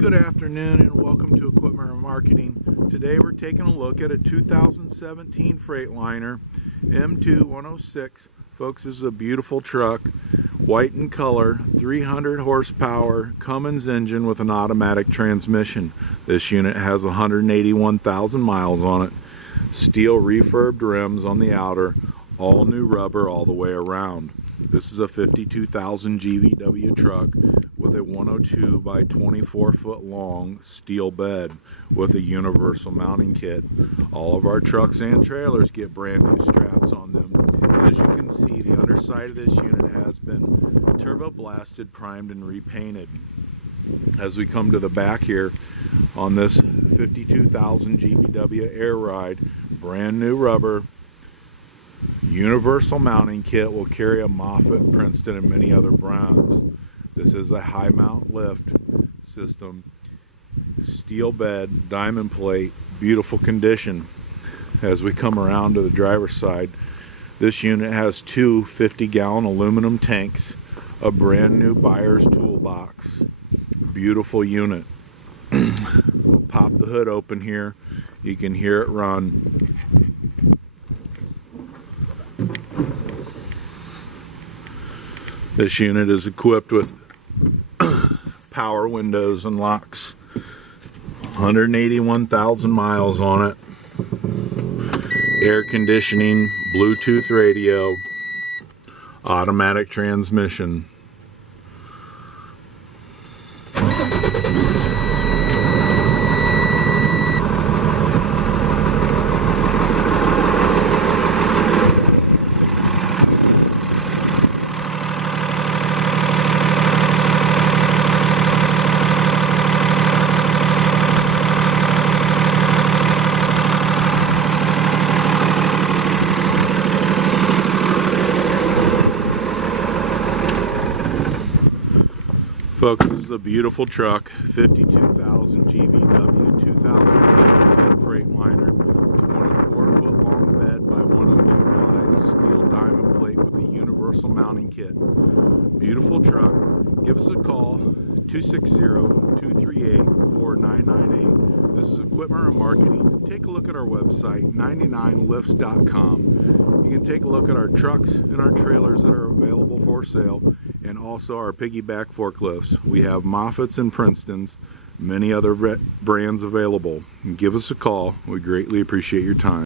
Good afternoon and welcome to Equipment and Marketing. Today we're taking a look at a 2017 Frieghtliner M2 Folks, this is a beautiful truck, white in color, 300 horsepower, Cummins engine with an automatic transmission. This unit has 181,000 miles on it, steel refurbed rims on the outer, all new rubber all the way around. This is a 52,000 GVW truck with a 102 by 24 foot long steel bed with a universal mounting kit. All of our trucks and trailers get brand new straps on them. As you can see, the underside of this unit has been turbo blasted, primed, and repainted. As we come to the back here on this 52,000 GVW Air Ride, brand new rubber, universal mounting kit, will carry a Moffett, Princeton, and many other brands. This is a high mount lift system, steel bed, diamond plate, beautiful condition. As we come around to the driver's side, this unit has two 50-gallon aluminum tanks, a brand new buyer's toolbox. Beautiful unit. We'll pop the hood open here. You can hear it run. This unit is equipped with power windows and locks. 181,000 miles on it. Air conditioning, Bluetooth radio, automatic transmission. Folks, this is a beautiful truck, 52,000 GVW 2017 Frieghtliner, 24-foot long bed by 102 wide, steel diamond plate with a universal mounting kit. Beautiful truck. Give us a call, 260-238-4998. This is Equipment and Marketing. Take a look at our website, 99lifts.com. You can take a look at our trucks and our trailers that are available for sale, and also our piggyback forklifts. We have Moffetts and Princetons, many other brands available. Give us a call. We greatly appreciate your time.